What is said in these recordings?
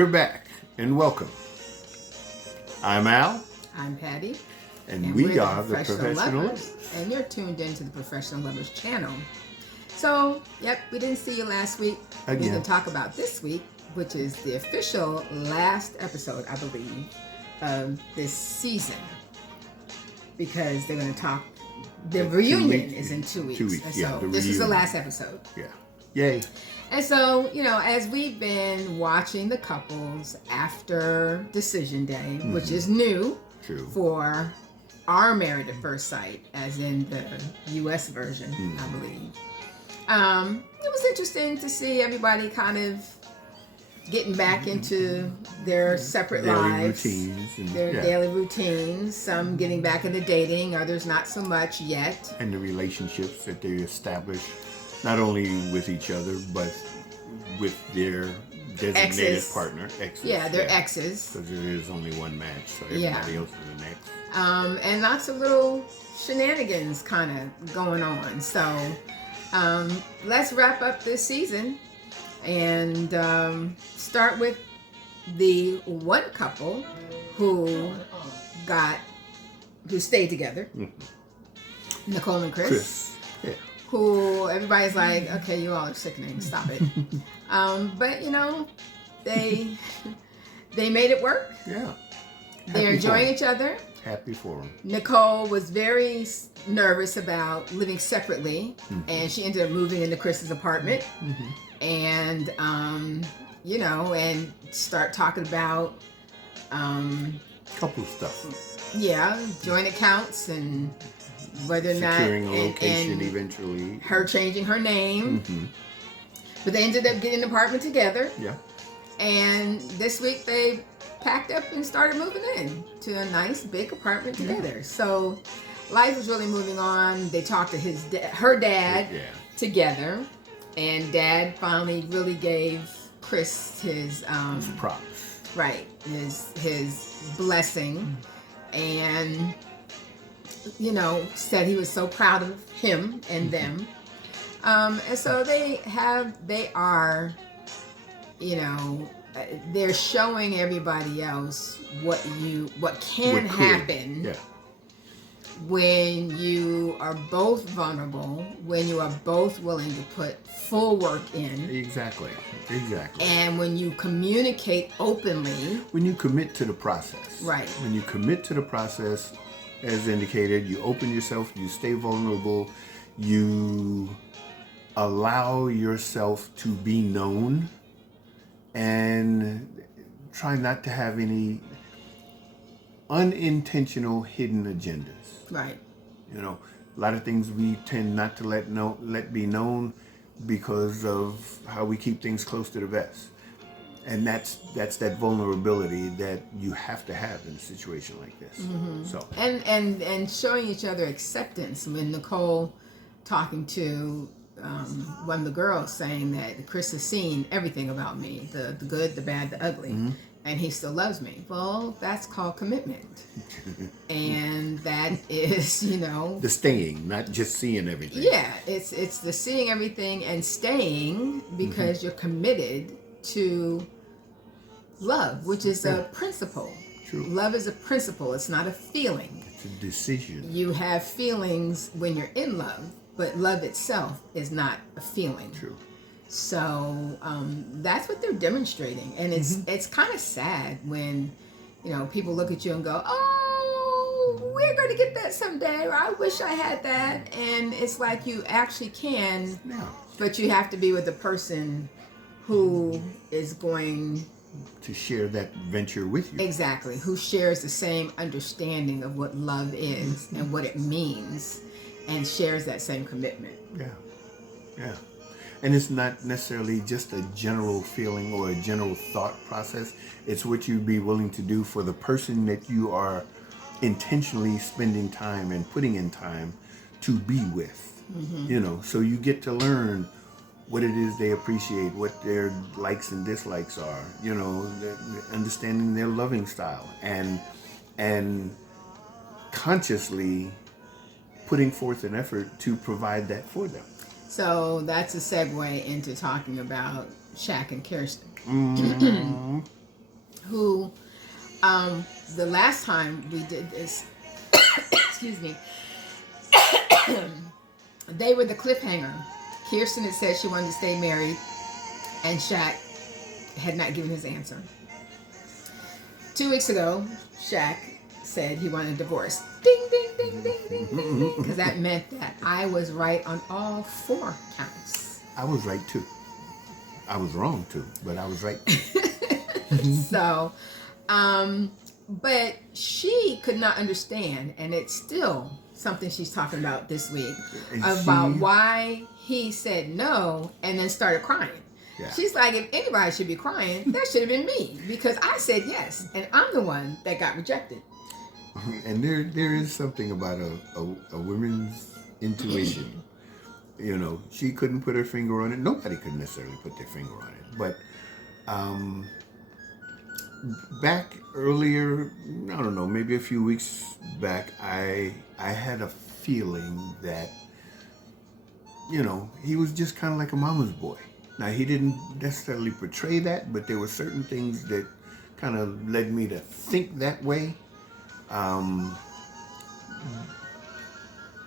We're back and welcome. I'm Al. I'm Patty. And we are the Professional Lovers. And you're tuned into the Professional Lovers channel. So, we didn't see you last week. Again. We can talk about this week, which is the official last episode, I believe, of this season. Because they're going to talk, the reunion is in 2 weeks. 2 weeks, so this is the last episode. Yeah. Yay. And so, as we've been watching the couples after Decision Day, which is new for our Married at First Sight, as in the U.S. version, I believe. It was interesting to see everybody kind of getting back into their separate lives, daily routines. Some getting back into dating, others not so much yet. And the relationships that they establish, not only with each other, but with their designated partner, exes. Yeah, their exes. Because there is only one match, so everybody else is an ex. And lots of little shenanigans kind of going on. So let's wrap up this season and start with the one couple who stayed together. Nicole and Chris. Yeah. Who everybody's like, okay, you all are sickening, stop it. But they made it work. Yeah. They're enjoying each other. Happy for them. Nicole was very nervous about living separately, and she ended up moving into Chris's apartment, and and start talking about couple stuff. Yeah, joint accounts and whether or not securing a location eventually. Her changing her name, but they ended up getting an apartment together. Yeah. And this week they packed up and started moving in to a nice big apartment together. So life is really moving on. They talked to her dad together, and Dad finally really gave Chris his props. Right, his blessing, and said he was so proud of him and them. And so they're showing everybody else what can happen when you are both vulnerable, when you are both willing to put full work in. Exactly. And when you communicate openly. When you commit to the process. Right. When you commit to the process, as indicated, you open yourself, you stay vulnerable, you allow yourself to be known, and try not to have any unintentional hidden agendas. Right. A lot of things we tend not to let be known because of how we keep things close to the vest. And that's that vulnerability that you have to have in a situation like this. So and showing each other acceptance. When Nicole talking to one of the girls saying that Chris has seen everything about me, the good, the bad, the ugly, and he still loves me. Well, that's called commitment. And that is, the staying, not just seeing everything. Yeah, it's the seeing everything and staying because you're committed to love, which is a principle. True. Love is a principle. It's not a feeling. It's a decision. You have feelings when you're in love, but love itself is not a feeling. True. So that's what they're demonstrating, and it's kind of sad when people look at you and go, "Oh, we're going to get that someday," or "I wish I had that," and it's like you actually can, but you have to be with the person who is going to share that venture with you. Exactly, who shares the same understanding of what love is and what it means, and shares that same commitment. Yeah. And it's not necessarily just a general feeling or a general thought process. It's what you'd be willing to do for the person that you are intentionally spending time and putting in time to be with. So you get to learn what it is they appreciate, what their likes and dislikes are, understanding their loving style, and consciously putting forth an effort to provide that for them. So that's a segue into talking about Shaq and Kirsten. who, the last time we did this, excuse me, they were the cliffhanger. Kirsten had said she wanted to stay married, and Shaq had not given his answer. 2 weeks ago, Shaq said he wanted a divorce. Ding, ding, ding, ding, ding, ding, ding. Because that meant that I was right on all 4 counts. I was right too. I was wrong too, but I was right. So, but she could not understand, and it's still something she's talking about this week, about why he said no and then started crying. Yeah. She's like, if anybody should be crying, that should have been me, because I said yes, and I'm the one that got rejected. And there is something about a woman's intuition. You know, she couldn't put her finger on it. Nobody could necessarily put their finger on it. But back earlier, I don't know, maybe a few weeks back, I had a feeling that, you know, he was just kind of like a mama's boy. Now, he didn't necessarily portray that, but there were certain things that kind of led me to think that way.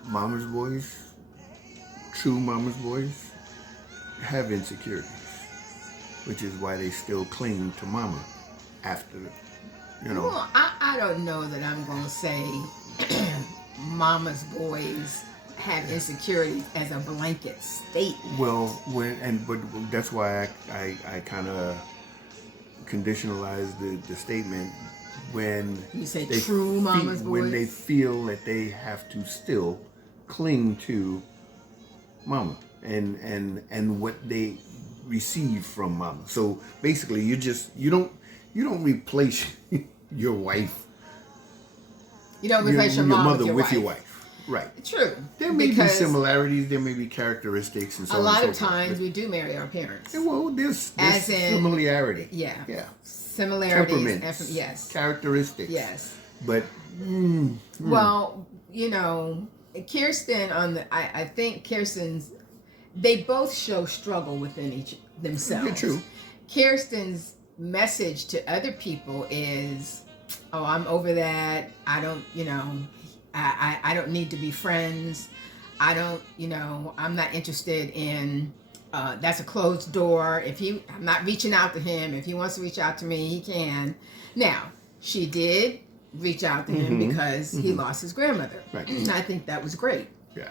Mama's boys, true mama's boys, have insecurities, which is why they still cling to mama after, you know. Well, I don't know that I'm going to say mama's boys have insecurities as a blanket statement. Well, but that's why I kind of conditionalize the statement when you say true mama's boys, when they feel that they have to still cling to mama and what they receive from mama. So basically, you don't replace your wife. You don't replace your mother with your wife. Right. True. There may be similarities. There may be characteristics, and so on. A lot of times we do marry our parents. Well, there's similarity. Yeah. Yeah. Similarities. Temperaments. Yes. Characteristics. Yes. But well, you know, Kirsten I think Kirsten's, they both show struggle within themselves. Yeah, true. Kirsten's message to other people is, oh, I'm over that. I don't, you know, I don't need to be friends. I don't, you know, I'm not interested in, that's a closed door. I'm not reaching out to him. If he wants to reach out to me, he can. Now, she did reach out to him because he lost his grandmother. Right. And I think that was great. Yeah.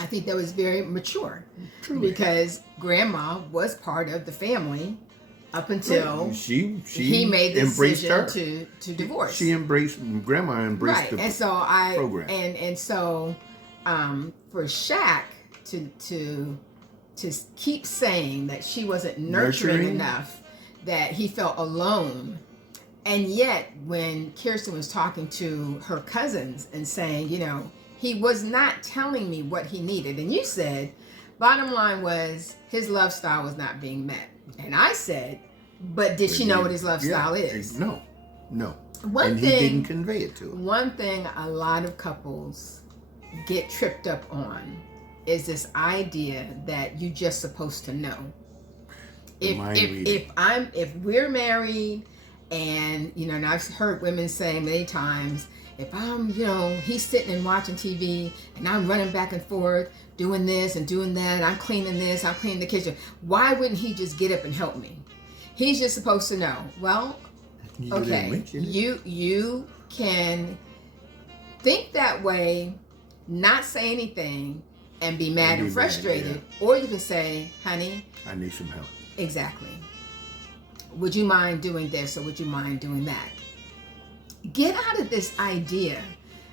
I think that was very mature. Truly. Because grandma was part of the family up until he made the decision to divorce. Grandma embraced the and so program. And so for Shaq to keep saying that she wasn't nurturing enough, that he felt alone. And yet when Kirsten was talking to her cousins and saying, you know, he was not telling me what he needed. And you said, bottom line was his love style was not being met. And I said, but did she know what his love style is? No. He didn't convey it to her. One thing a lot of couples get tripped up on is this idea that you're just supposed to know. If we're married, and you know, and I've heard women say many times, if I'm, you know, he's sitting and watching TV and I'm running back and forth doing this and doing that, and I'm cleaning this, I'm cleaning the kitchen, why wouldn't he just get up and help me? He's just supposed to know. Well, okay, you can think that way, not say anything, and be mad and frustrated, or you can say, honey, I need some help. Exactly. Would you mind doing this, or would you mind doing that? Get out of this idea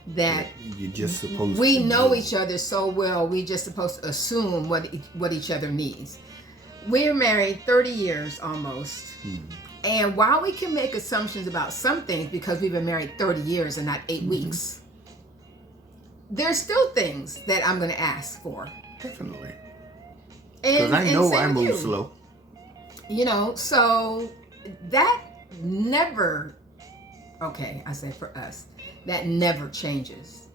that you're just supposed we know each other so well, we just supposed to assume what each other needs. We're married 30 years almost. And while we can make assumptions about some things because we've been married 30 years and not 8 weeks, there's still things that I'm going to ask for. Definitely. Because I know I move slow. You know, so that never, okay, I say for us, that never changes.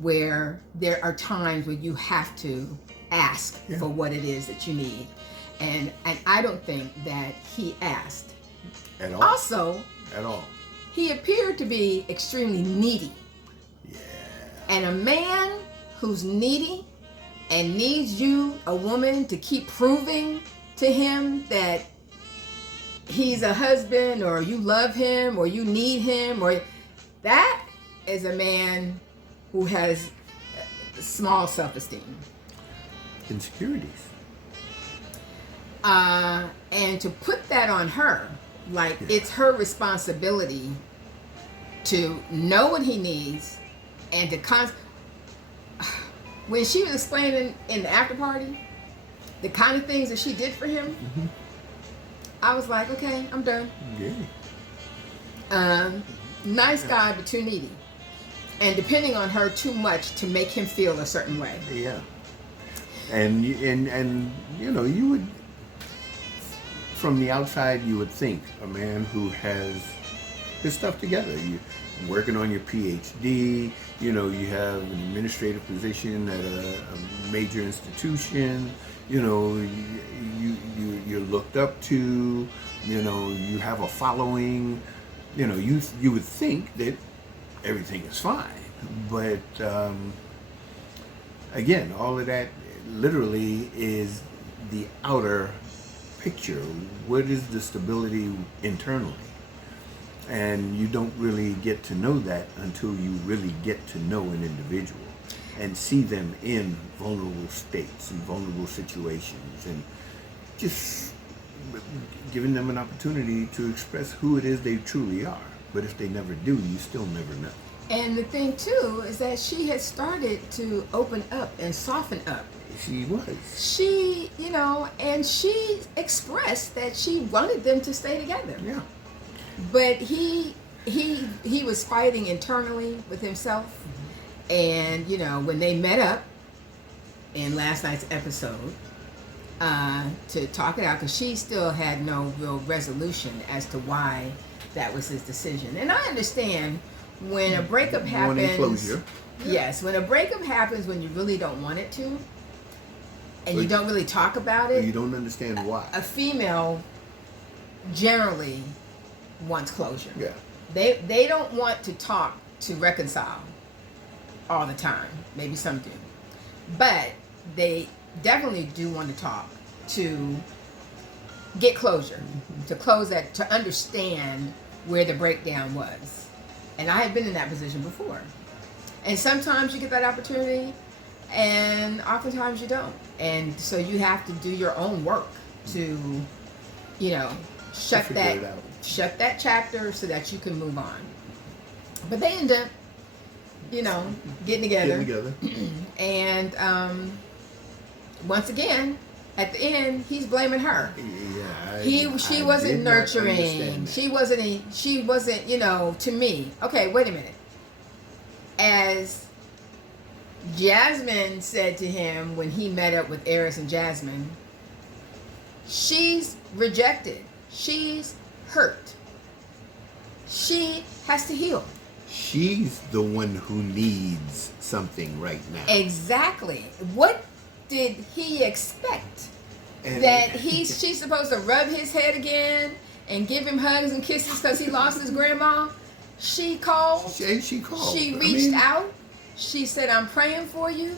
Where there are times where you have to ask for what it is that you need. And I don't think that he asked. At all. Also, at all. He appeared to be extremely needy. Yeah. And a man who's needy and needs you, a woman, to keep proving to him that he's a husband, or you love him, or you need him, or that is a man who has small self-esteem. Insecurities. And to put that on her, like it's her responsibility to know what he needs and to when she was explaining in the after party the kind of things that she did for him, I was like, okay, I'm done. Yeah. Nice guy, but too needy. And depending on her too much to make him feel a certain way. Yeah. And you know, you would, from the outside, you would think a man who has his stuff together. You working on your PhD, you know, you have an administrative position at a major institution, you know, you're looked up to, you know, you have a following, you know, you would think that everything is fine. But again, all of that literally is the outer picture. What is the stability internally? And you don't really get to know that until you really get to know an individual and see them in vulnerable states and vulnerable situations, and just giving them an opportunity to express who it is they truly are. But if they never do, you still never know. And the thing too is that she had started to open up and soften up. She was. She, you know, and she expressed that she wanted them to stay together. Yeah. But he was fighting internally with himself. And, you know, when they met up in last night's episode to talk it out, because she still had no real resolution as to why that was his decision. And I understand when a breakup happens. Wanting closure. Yes, when a breakup happens when you really don't want it to, and you don't really talk about it. You don't understand why. A female generally wants closure. Yeah. They don't want to talk to reconcile all the time. Maybe some do. But they definitely do want to talk to get closure, to close that, to understand where the breakdown was. And I had been in that position before. And sometimes you get that opportunity, and oftentimes you don't. And so you have to do your own work to, you know, shut that chapter so that you can move on. But they end up, you know, getting together. And once again, at the end, he's blaming her. Yeah, she wasn't nurturing. She wasn't, you know, to me. Okay, wait a minute. As Jasmine said to him when he met up with Eris and Jasmine, she's rejected. She's hurt. She has to heal. She's the one who needs something right now. Exactly. What did he expect? That she's supposed to rub his head again and give him hugs and kisses because he lost his grandma? She called. She called. She reached out. She said, I'm praying for you.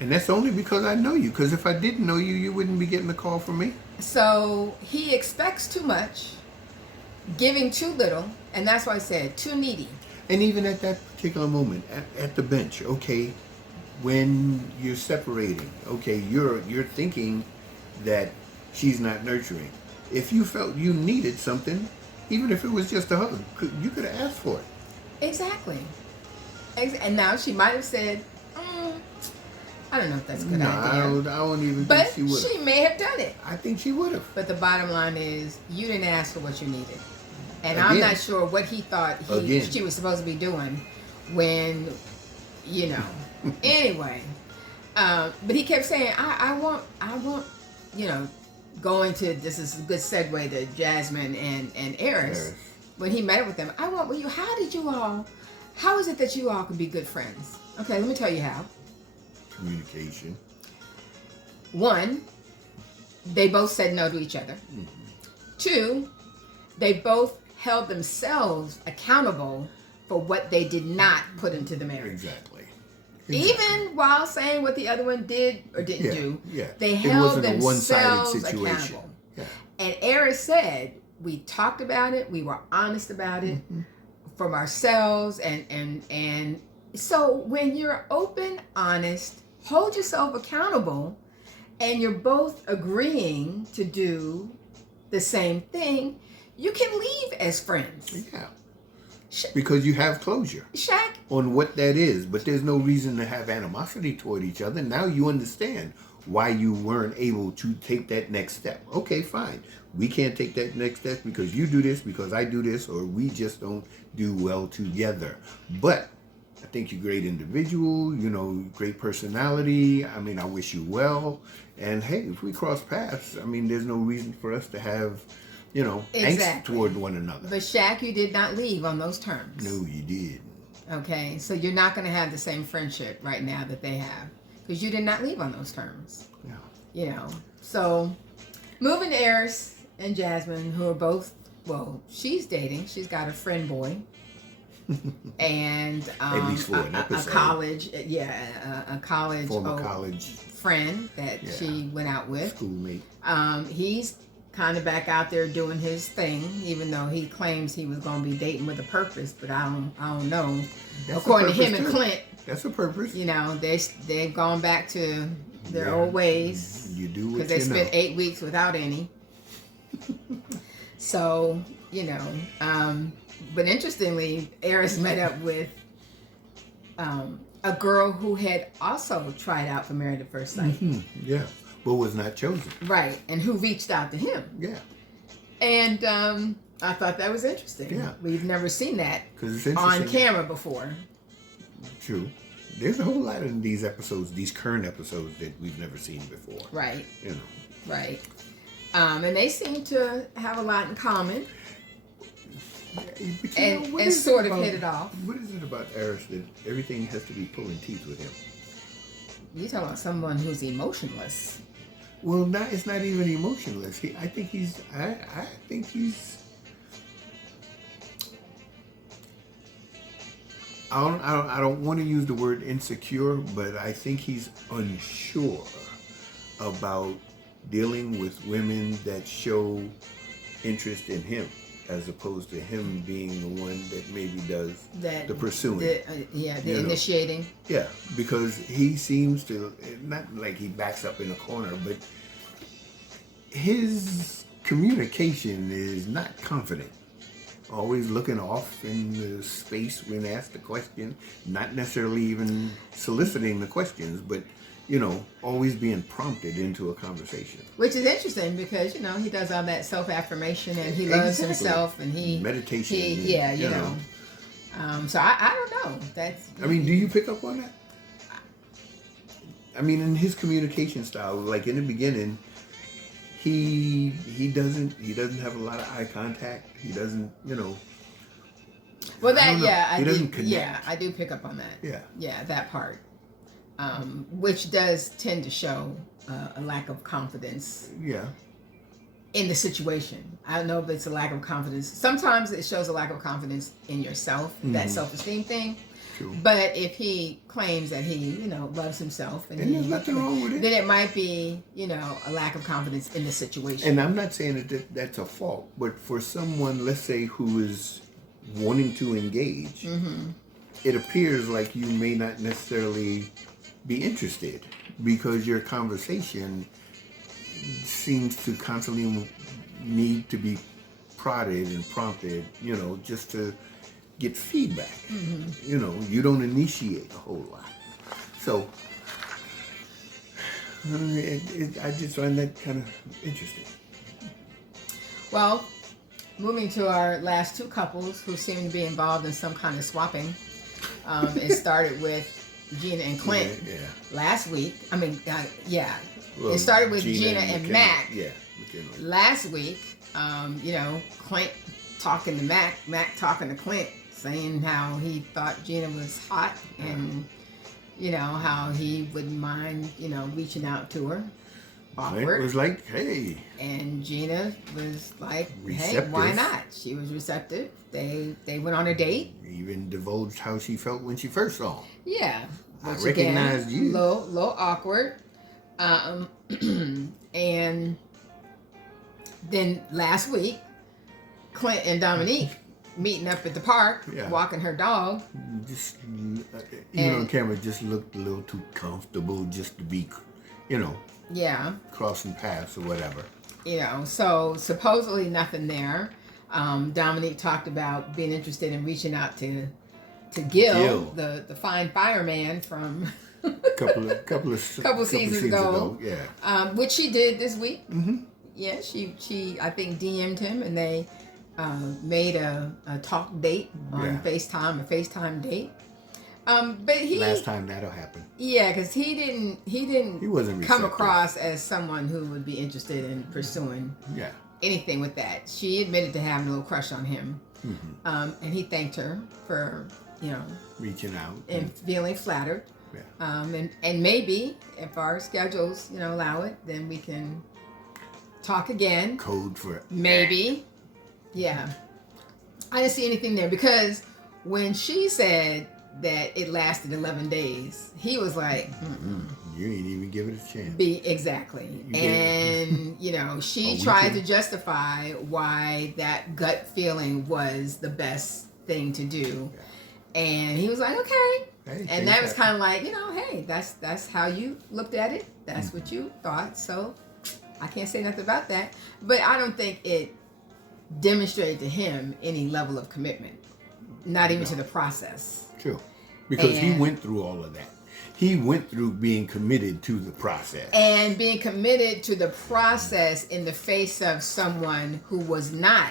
And that's only because I know you. Because if I didn't know you, you wouldn't be getting a call from me. So he expects too much, giving too little, and that's why I said too needy. And even at that particular moment, at the bench, okay, when you're separating, okay, you're thinking that she's not nurturing. If you felt you needed something, even if it was just a hug, you could have asked for it. Exactly. And now she might have said, I don't know if that's a good idea. I don't even but think she would have. She may have done it. I think she would have. But the bottom line is, you didn't ask for what you needed. And Again. I'm not sure what he thought she was supposed to be doing when, you know. Anyway. But he kept saying, I want, you know, going to, this is a good segue to Jasmine and Eris. When he met with them, I want with you, how is it that you all can be good friends? Okay, let me tell you how. Communication. One, they both said no to each other. 2, they both held themselves accountable for what they did not put into the marriage. Exactly. Even while saying what the other one did or didn't do, they held themselves accountable. Yeah. And Eris said, we talked about it, we were honest about it from ourselves, and so when you're open, honest, hold yourself accountable, and you're both agreeing to do the same thing, you can leave as friends. Yeah. Because you have closure Shaq, on what that is, but there's no reason to have animosity toward each other. Now you understand why you weren't able to take that next step. Okay, fine. We can't take that next step because you do this, because I do this, or we just don't do well together. But I think you're a great individual, great personality. I mean, I wish you well. And hey, if we cross paths, I mean, there's no reason for us to have angst toward one another. But Shaq, you did not leave on those terms. No, you did. Okay, so you're not going to have the same friendship right now that they have, because you did not leave on those terms. Yeah. So moving to Eris and Jasmine, who are both, she's dating. She's got a friend boy. And at least for an episode. A college, a college, former college friend that she went out with. Schoolmate. He's kind of back out there doing his thing, even though he claims he was going to be dating with a purpose, but I don't know. That's according to him and Clint, that's a purpose. They've gone back to their old ways. You do what because they spent 8 weeks without any. So but interestingly, Eris met up with a girl who had also tried out for Married at First Sight. Yeah. But was not chosen. Right, and who reached out to him. Yeah. And I thought that was interesting. Yeah. We've never seen that it's on camera before. True. There's a whole lot in these episodes, these current episodes, that we've never seen before. Right. Right. And they seem to have a lot in common. But and sort of hit it off. What is it about Eris that everything has to be pulling teeth with him? You're talking about someone who's emotionless. Well, it's not even emotionless. I think he's. I don't want to use the word insecure, but I think he's unsure about dealing with women that show interest in him, as opposed to him being the one that maybe does the pursuing. The initiating. Yeah, because he seems to, not like he backs up in a corner, but his communication is not confident. Always looking off in the space when asked the question, not necessarily even soliciting the questions, but always being prompted into a conversation. Which is interesting because, he does all that self-affirmation and he loves himself and he... meditation. So I don't know. Do you pick up on that? In his communication style, like in the beginning, he doesn't have a lot of eye contact. He doesn't, Well, that, he doesn't connect. Yeah, I do pick up on that. Yeah. Yeah, that part. Which does tend to show a lack of confidence. Yeah. In the situation. I don't know if it's a lack of confidence. Sometimes it shows a lack of confidence in yourself, that self-esteem thing. True. But if he claims that he, loves himself, and there's nothing wrong with it, then it might be, a lack of confidence in the situation. And I'm not saying that that's a fault, but for someone, let's say, who is wanting to engage, it appears like you may not necessarily be interested because your conversation seems to constantly need to be prodded and prompted, just to get feedback. You don't initiate a whole lot. So I just find that kind of interesting. Well, moving to our last two couples who seem to be involved in some kind of swapping. It started with Gina and Clint last week. Well, it started with Gina and Mac. Yeah. Last week, Clint talking to Mac talking to Clint, saying how he thought Gina was hot and, how he wouldn't mind, reaching out to her. awkward. It was like, hey. And Gina was like, Receptive. hey, why not? She was receptive. They went on a date. Even divulged how she felt when she first saw him. Yeah. I Which recognized again, you. Little awkward. And then last week, Clint and Dominique meeting up at the park, walking her dog. Just, even on camera, just looked a little too comfortable just to be, crossing paths or whatever. So supposedly nothing there. Dominique talked about being interested in reaching out to Gil, the fine fireman from couple seasons ago. Yeah. Which she did this week. Mm-hmm. Yeah, she I think DM'd him and they made a talk date on FaceTime, a FaceTime date. But last time that'll happen. Yeah, because he wasn't come across as someone who would be interested in pursuing anything with that. She admitted to having a little crush on him, and he thanked her for reaching out and feeling flattered. Yeah. And maybe if our schedules allow it, then we can talk again. Code for maybe. Yeah. I didn't see anything there because when she said that it lasted 11 days, he was like, you ain't even give it a chance. Exactly. And she tried to justify why that gut feeling was the best thing to do. And he was like, okay. Hey, and that was kind of like, hey, that's how you looked at it. That's what you thought. So I can't say nothing about that. But I don't think it demonstrated to him any level of commitment. Not even to the process. True. Because he went through all of that. He went through being committed to the process. And being committed to the process in the face of someone who was not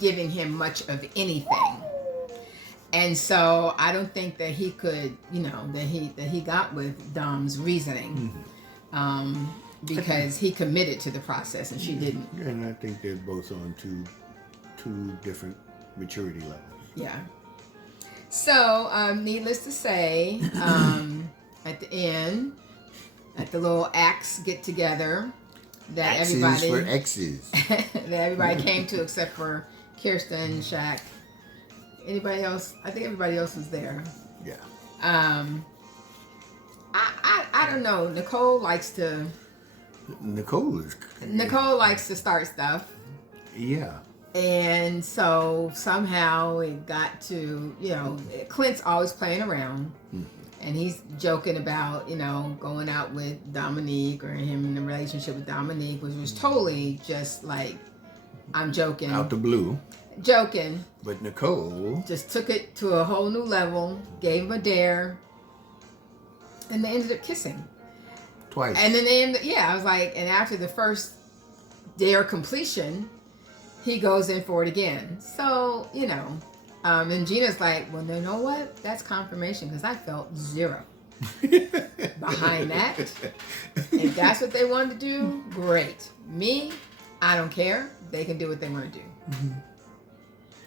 giving him much of anything. And so I don't think that he could, that he got with Dom's reasoning. Because he committed to the process and she didn't. And I think they're both on two different maturity levels. Yeah. So, needless to say, at the end, at the little axe get together that Axes for X's. that everybody came to except for Kirsten, Shaq. Anybody else? I think everybody else was there. Yeah. I don't know. Nicole likes to start stuff. Yeah. And so somehow it got to, Clint's always playing around. And he's joking about, going out with Dominique or him in a relationship with Dominique, which was totally just like, I'm joking. Out the blue. Joking. But Nicole just took it to a whole new level, gave him a dare, and they ended up kissing. Twice. And then I was like, and after the first dare completion, he goes in for it again. So, and Gina's like, well, you know what? That's confirmation because I felt zero behind that. If that's what they wanted to do, great. Me, I don't care. They can do what they want to do.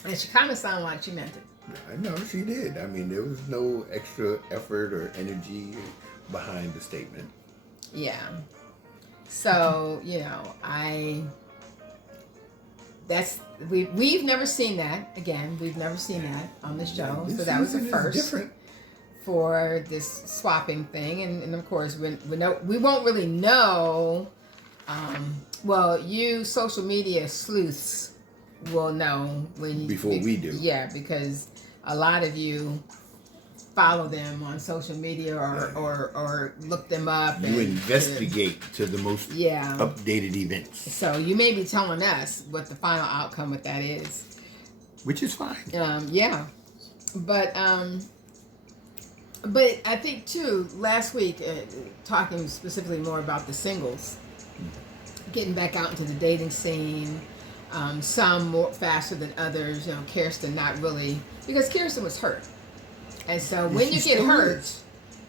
And she kind of sounded like she meant it. I know she did. I mean, there was no extra effort or energy behind the statement. Yeah. So, we've never seen that. Again, we've never seen that on the show. So that was the first for this swapping thing. And of course, we won't really know. You social media sleuths will know before we do. Yeah, because a lot of you follow them on social media or look them up. You investigate to the most updated events. So you may be telling us what the final outcome with that is. Which is fine. Yeah. But I think too, last week, talking specifically more about the singles, getting back out into the dating scene, some more faster than others, Kirsten not really, because Kirsten was hurt. And so when you get hurt,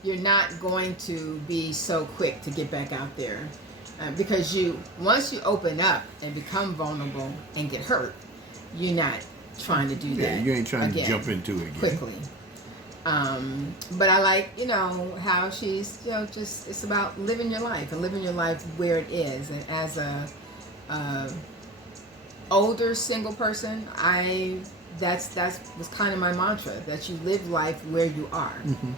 you're not going to be so quick to get back out there. Because once you open up and become vulnerable and get hurt, you're not trying to do that. You ain't trying to jump into it again. Quickly. But I like, how she's, just, it's about living your life and living your life where it is. And as a older single person, that's was kind of my mantra, that you live life where you are. Mm-hmm.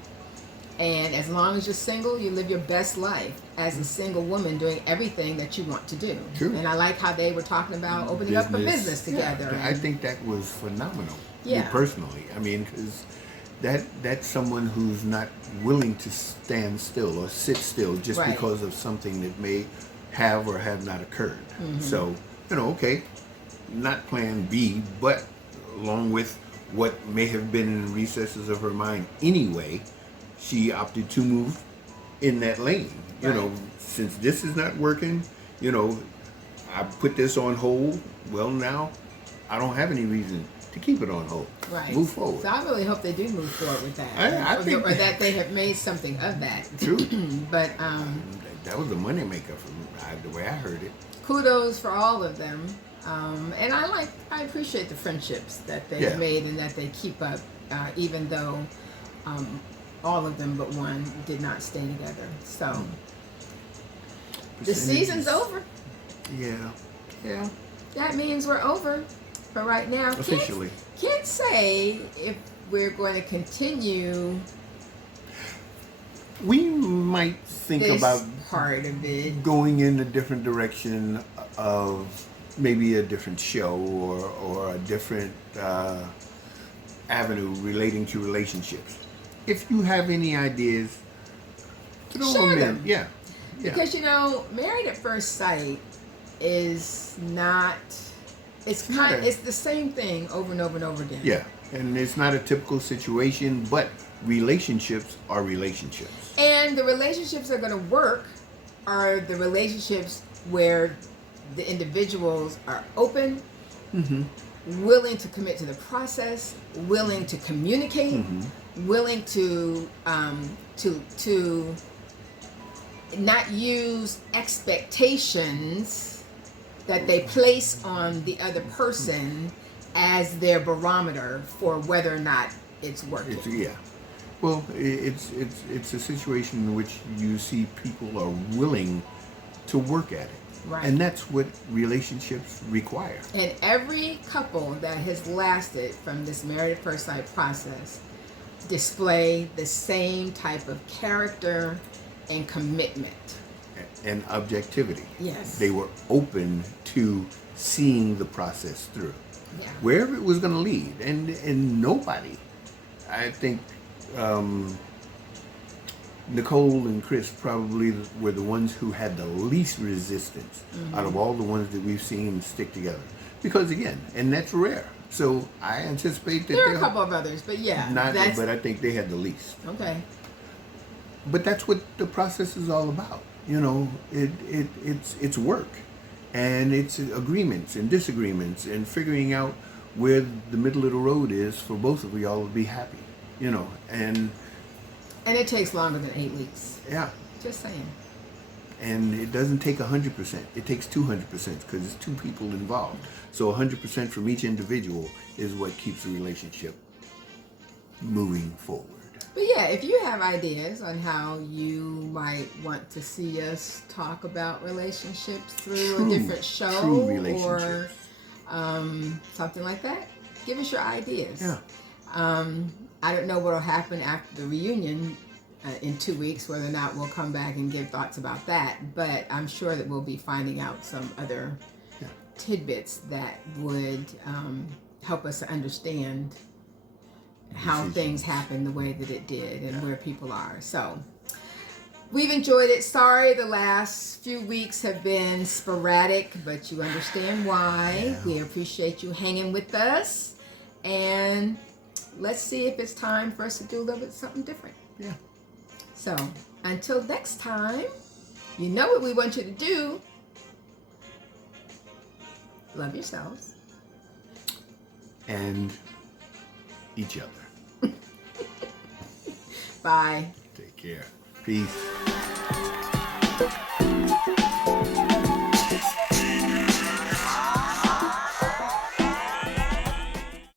And as long as you're single, you live your best life as a single woman, doing everything that you want to do. True. And I like how they were talking about opening up a business together. Yeah, I think that was phenomenal. Yeah. Me personally, I mean, because that's someone who's not willing to stand still or sit still just Right. because of something that may have or have not occurred. Mm-hmm. So, okay, not plan B, but along with what may have been in the recesses of her mind anyway, she opted to move in that lane. Right. Since this is not working, I put this on hold. Well, now I don't have any reason to keep it on hold. Right. Move forward. So I really hope they do move forward with that. I think or that they have made something of that. True. But that was a moneymaker the way I heard it. kudos for all of them. And I appreciate the friendships that they've made and that they keep up, even though all of them but one did not stay together. So the season's over. Yeah. That means we're over for right now. Officially. Can't say if we're going to continue. We might think this about part of it going in a different direction of maybe a different show or a different avenue relating to relationships. If you have any ideas, throw them in. Yeah. Because Married at First Sight is not. It's the same thing over and over and over again. Yeah, and it's not a typical situation, but relationships are relationships. And the relationships that are going to work are the relationships where the individuals are open, willing to commit to the process, willing to communicate, willing to not use expectations that they place on the other person as their barometer for whether or not it's working. Well, it's a situation in which you see people are willing to work at it. Right. And that's what relationships require. And every couple that has lasted from this Married at First Sight process display the same type of character and commitment. And objectivity. Yes. They were open to seeing the process through. Yeah. Wherever it was going to lead. And nobody, I think, Nicole and Chris probably were the ones who had the least resistance out of all the ones that we've seen stick together. Because again, and that's rare. So I anticipate that there are a couple of others, but but I think they had the least. Okay. But that's what the process is all about. It's work, and it's agreements and disagreements, and figuring out where the middle of the road is for both of y'all to be happy. And it takes longer than 8 weeks. Yeah. Just saying. And it doesn't take 100%. It takes 200% because it's two people involved. So 100% from each individual is what keeps the relationship moving forward. But yeah, if you have ideas on how you might want to see us talk about relationships through a different show or something like that, give us your ideas. Yeah. I don't know what will happen after the reunion in 2 weeks, whether or not we'll come back and give thoughts about that. But I'm sure that we'll be finding out some other tidbits that would help us to understand how things happen the way that it did and where people are. So we've enjoyed it. Sorry the last few weeks have been sporadic, but you understand why. Yeah. We appreciate you hanging with us. And let's see if it's time for us to do a little bit something different. Yeah. So until next time, you know what we want you to do. Love yourselves. And each other. Bye. Take care. Peace.